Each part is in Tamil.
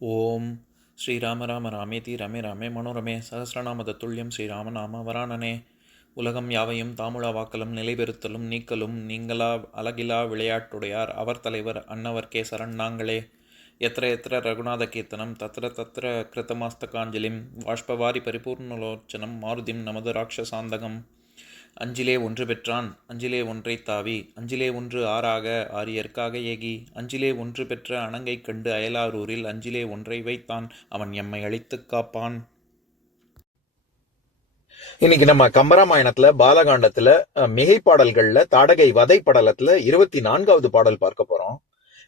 ஓம் ஸ்ரீராம ராம ராமேதி ரமே ராமே மனோரமே சகசிரநாம தத்துல்யம் ஸ்ரீராமநாம வராணனே. உலகம் யாவையும் தாமுழா வாக்கலும் நிலைபெறுத்தலும் நீக்கலும் நீங்களா அழகிலா விளையாட்டுடையார் அவர் தலைவர் அன்னவர் சரண் நாங்களே. எத்திர எத்திர ரகுநாத கீர்த்தனம் தத்திர தத்திர கிருத்தமாஸ்தகாஞ்சலிம் வாஷ்பவாரி பரிபூர்ணலோச்சனம் மாருதிம் நமது ராட்சசாந்தகம். அஞ்சிலே ஒன்று பெற்றான் அஞ்சிலே ஒன்றை தாவி அஞ்சிலே ஒன்று ஆறாக ஆரியர்க்காக ஏகி அஞ்சிலே ஒன்று பெற்ற அணங்கை கண்டு அயலாரூரில் அஞ்சிலே ஒன்றை வைத்தான் அவன் எம்மை அழித்துக் காப்பான். இன்னைக்கு நம்ம கம்பராமாயணத்துல பாலகாண்டத்துல மிகை பாடல்கள்ல தாடகை வதை படலத்துல 24வது பாடல் பார்க்க போறோம்.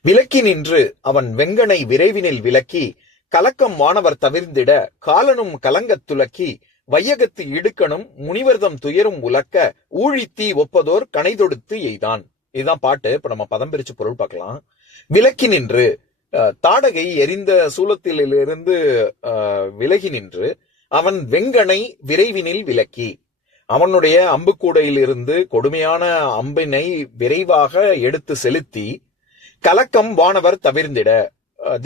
விலக்கி நின்று அவன் வெங்கனை விரைவினில் விலக்கி கலக்கம் வானவர் தவிர்ந்திட காலனும் கலங்கத் துலக்கி வையகத்து இடுக்கணும் முனிவர்தம் துயரும் உலக்க ஊழித்தீ ஒப்பதோர் கணைதொடுத்து எய்தான். இதுதான் பாட்டு. இப்ப நம்ம பதம் பிரிச்சு பொருள் பார்க்கலாம். விலக்கி நின்று தாடகை எரிந்த சூலத்திலிருந்து விலகி நின்று அவன் வெங்கனை விரைவினில் விலக்கி அவனுடைய அம்புக்கூடையிலிருந்து கொடுமையான அம்பினை விரைவாக எடுத்து செலுத்தி கலக்கம் வானவர் தவிர்ந்திட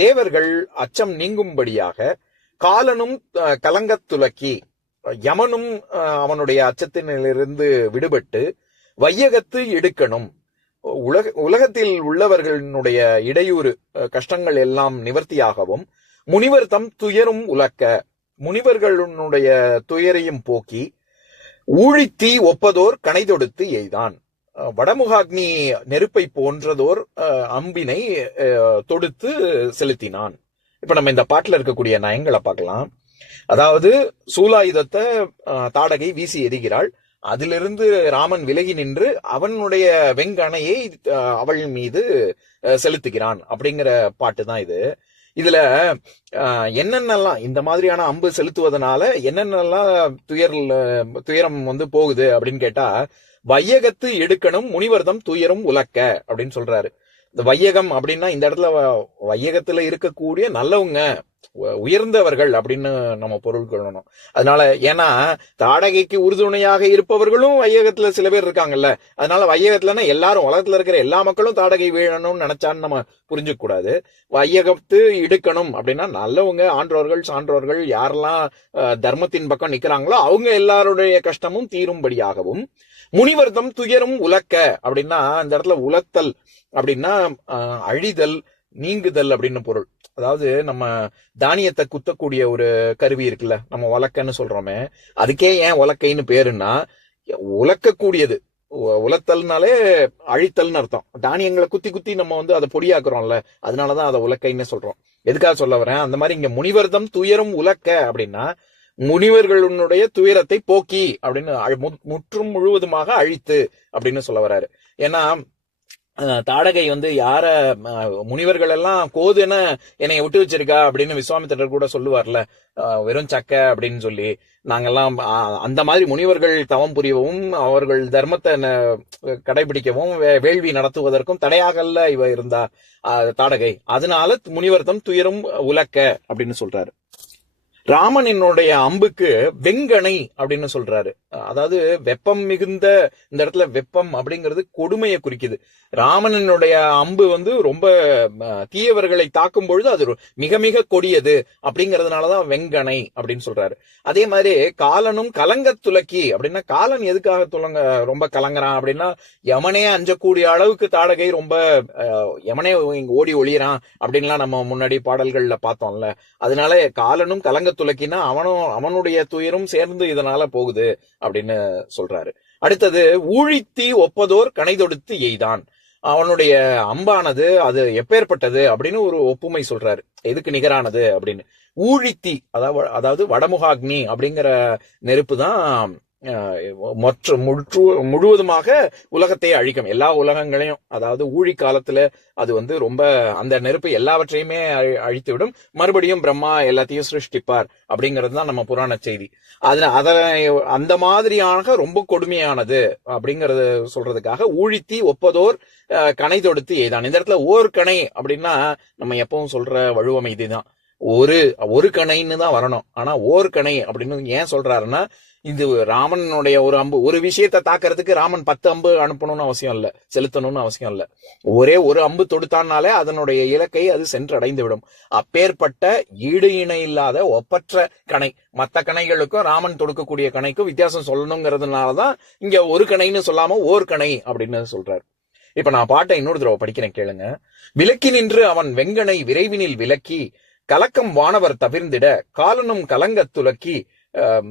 தேவர்கள் அச்சம் நீங்கும்படியாக காலனும் கலங்கத் துலக்கி யமனும் அவனுடைய அச்சத்தினிலிருந்து விடுபட்டு வையகத்து எடுக்கணும் உலகத்தில் உள்ளவர்களுடைய இடையூறு கஷ்டங்கள் எல்லாம் நிவர்த்தியாகவும் முனிவர் தம் துயரும் உலக்க முனிவர்களுடைய துயரையும் போக்கி ஊழித்தீ ஒப்பதோர் கணைதொடுத்து எய்தான். வடமுகாக்னி நெருப்பை போன்றதோர் அம்பினை தொடுத்து செலுத்தினான். இப்ப நம்ம இந்த பாட்டுல இருக்கக்கூடிய நயங்களை பார்க்கலாம். அதாவது சூலாயுதத்தை தாடகை வீசி எறிகிறாள். அதிலிருந்து ராமன் விலகி நின்று அவனுடைய வெங்கணையை அவள் மீது செலுத்துகிறான் அப்படிங்கிற பாட்டு தான் இது. இதுல என்னென்னலாம் இந்த மாதிரியான அம்பு செலுத்துவதனால என்னென்னலாம் துயரம் போகுது அப்படின்னு கேட்டா, வையகத்து எடுக்கணும் முனிவர்தம் துயரும் உலக்க அப்படின்னு சொல்றாரு. இந்த வையகம் அப்படின்னா இந்த இடத்துல வையகத்துல இருக்கக்கூடிய நல்லவங்க உயர்ந்தவர்கள் அப்படின்னு நம்ம பொருள் கொள்ளணும். அதனால ஏன்னா தாடகைக்கு உறுதுணையாக இருப்பவர்களும் வையகத்துல சில பேர் இருக்காங்கல்ல. அதனால வையகத்துலன்னா எல்லாரும் உலகத்துல இருக்கிற எல்லா மக்களும் தாடகை வீழணும்னு நினைச்சான்னு நம்ம புரிஞ்சுக்க கூடாது. வையகத்து இடுக்கணும் அப்படின்னா நல்லவங்க, ஆன்றோர்கள், சான்றோர்கள் யாரெல்லாம் தர்மத்தின் பக்கம் நிக்கிறாங்களோ அவங்க எல்லாருடைய கஷ்டமும் தீரும்படியாகவும் முனிவர்தம் துயரும் உலக்க அப்படின்னா இந்த இடத்துல உலத்தல் அப்படின்னா அழிதல், நீங்குதல் அப்படின்னு பொருள். அதாவது நம்ம தானியத்தை குத்தக்கூடிய ஒரு கருவி இருக்குல்ல, நம்ம உலக்கன்னு சொல்றோமே, அதுக்கே ஏன் உலக்கைன்னு பேருன்னா உலக்கக்கூடியது. உலத்தல்னாலே அழித்தல்னு அர்த்தம். தானியங்களை குத்தி குத்தி நம்ம அதை பொடியாக்குறோம்ல, அதனாலதான் அதை உலக்கைன்னு சொல்றோம். எதுக்காக சொல்ல வரேன், அந்த மாதிரி இங்க முனிவர்தம் துயரும் உலக்க அப்படின்னா முனிவர்களுடைய துயரத்தை போக்கி அப்படின்னு முற்றும் முழுவதுமாக அழித்து அப்படின்னு சொல்ல வர்றாரு. ஏன்னா தாடகை யார முனிவர்கள் எல்லாம் கோதுன என்னை விட்டு வச்சிருக்கா அப்படின்னு விஸ்வாமித்திரர் கூட சொல்லுவார்ல, வெறும் சக்க அப்படின்னு சொல்லி. நாங்கெல்லாம் அந்த மாதிரி முனிவர்கள் தவம் புரியவும் அவர்கள் தர்மத்தை கடைபிடிக்கவும் வேள்வி நடத்துவதற்கும் தடையாகல்ல இவ இருந்தா தாடகை. அதனால முனிவர்தம் துயரும் உலக்க அப்படின்னு சொல்றாரு. ராமனினுடைய அம்புக்கு வெங்கணை அப்படின்னு சொல்றாரு. அதாவது வெப்பம் மிகுந்த, இந்த இடத்துல வெப்பம் அப்படிங்கிறது கொடுமையை குறிக்குது. ராமனினுடைய அம்பு ரொம்ப தீயவர்களை தாக்கும் பொழுது அது மிக மிக கொடியது அப்படிங்கறதுனாலதான் வெங்கணை அப்படின்னு சொல்றாரு. அதே மாதிரி காலனும் கலங்கத் துலக்கி அப்படின்னா காலன் எதுக்காக ரொம்ப கலங்குறான் அப்படின்னா யமனே அஞ்சக்கூடிய அளவுக்கு தாடகை ரொம்ப யமனே ஓடி ஒளியறான் அப்படின்லாம் நம்ம முன்னாடி பாடல்கள்ல பார்த்தோம்ல. அதனால காலனும் கலங்க துலக்கினா அவனுடைய துயரும் சேர்ந்து இதனால போகுது அப்படின்னு சொல்றாரு. அடுத்தது ஊழித்தீ ஒப்பதோர் கணைதொடுத்து எய்தான். அவனுடைய அம்பானது அது எப்பேற்பட்டது அப்படின்னு ஒரு ஒப்புமை சொல்றாரு. எதுக்கு நிகரானது அப்படின்னு. ஊழித்தீ அதாவது வடமுகாக்னி அப்படிங்கிற நெருப்பு தான் முழுவதுமாக உலகத்தை அழிக்கும், எல்லா உலகங்களையும். அதாவது ஊழி காலத்துல அது ரொம்ப அந்த நெருப்பு எல்லாவற்றையுமே அழித்து விடும். மறுபடியும் பிரம்மா எல்லாத்தையும் சிருஷ்டிப்பார் அப்படிங்கிறது தான் நம்ம புராண செய்தி. அந்த மாதிரியாக ரொம்ப கொடுமையானது அப்படிங்கறது சொல்றதுக்காக ஊழித்தீ ஒப்பதோர் கணை தொடுத்து எய்தான். இந்த இடத்துல ஓர் கணை அப்படின்னா நம்ம எப்பவும் சொல்ற வழுவமை இதுதான். ஒரு கணைன்னு தான் வரணும். ஆனா ஓர் கணை அப்படின்னு ஏன் சொல்றாருன்னா, இது ராமனுடைய ஒரு அம்பு, ஒரு விஷயத்தை தாக்குறதுக்கு ராமன் 10 அம்பு அனுப்பணும்னு அவசியம் இல்ல, செலுத்தணும்னு அவசியம் இல்ல. ஒரே ஒரு அம்பு தொடுத்தானாலே அதனுடைய இலக்கை அது சென்றடைந்து விடும். அப்பேற்பட்ட ஈடு இணை இல்லாத ஒப்பற்ற கணை. மற்ற கணைகளுக்கும் ராமன் தொடுக்கக்கூடிய கணைக்கும் வித்தியாசம் சொல்லணுங்கிறதுனாலதான் இங்க ஒரு கணைன்னு சொல்லாம ஓர் கணை அப்படின்னு சொல்றாரு. இப்ப நான் பாட்டை இன்னொரு தடவை படிக்கிறேன், கேளுங்க. விலக்கி நின்று அவன் வெங்கனை விரைவினில் விலக்கி கலக்கம் வானவர் தவிர்ந்திட காலனும் கலங்கத் துலக்கி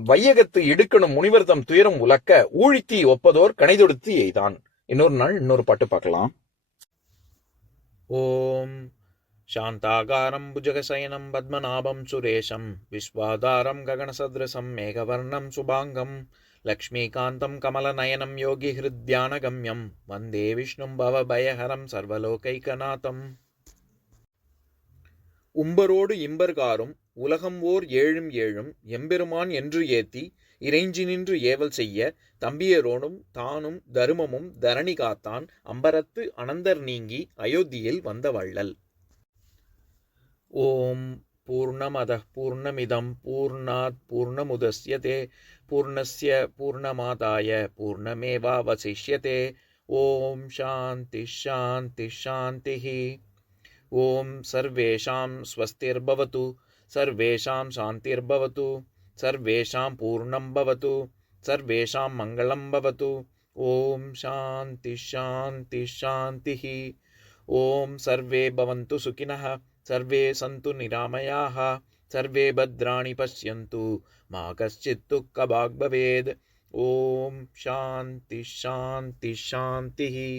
வையகத்து இடுக்கணும் முனிவர்தம் துயரம் உலக்க ஊழித்தி ஒப்பதோர் கணைதொடுத்து எய்தான். இன்னொரு நாள் இன்னொரு பாட்டு பார்க்கலாம். ஓம் சாந்தாகாரம் புஜகசயனம் பத்மநாபம் சுரேஷம் விஸ்வாதாரம் ககனசத்ருசம் மேகவர்ணம் சுபாங்கம் லக்ஷ்மீகாந்தம் கமலநயனம் யோகி ஹிருத்யானகம்யம் வந்தே விஷ்ணும் பவபயஹரம் சர்வலோகைகநாதம். உம்பரோடு இம்பர்காரும் உலகம் ஓர் ஏழும் ஏழும் எம்பெருமான் என்று ஏத்தி இறைஞ்சி நின்று ஏவல் செய்ய தம்பியரோனும் தானும் தருமமும் தரணி காத்தான் அம்பரத்து அனந்தர் நீங்கி அயோத்தியில் வந்த வள்ளல். ஓம் பூர்ணமதః பூர்ணமிதம் பூர்ணாத் பூர்ணமுதஸ்யதே பூர்ணஸ்ய பூர்ணமாதாய பூர்ணமேவாவசிஷ்யதே. ஓம் சாந்தி சாந்தி சாந்திஹி. ஓம் சர்வேஷாம் ஸ்வஸ்திர்பவது சர்வேஷாம் சாந்திர்பவது சர்வேஷாம் பூர்ணம் பவது சர்வேஷாம் மங்களம் பவது. ஓம் சாந்தி சாந்தி சாந்திஹி. ஓம் சர்வே பவந்து சுகினः சர்வே சந்து நிராமயாः சர்வே பத்ராணி பஷ்யந்து மா கஷ்சித் துக்கபாக் பவேத். ஓம் சாந்தி சாந்தி சாந்திஹி.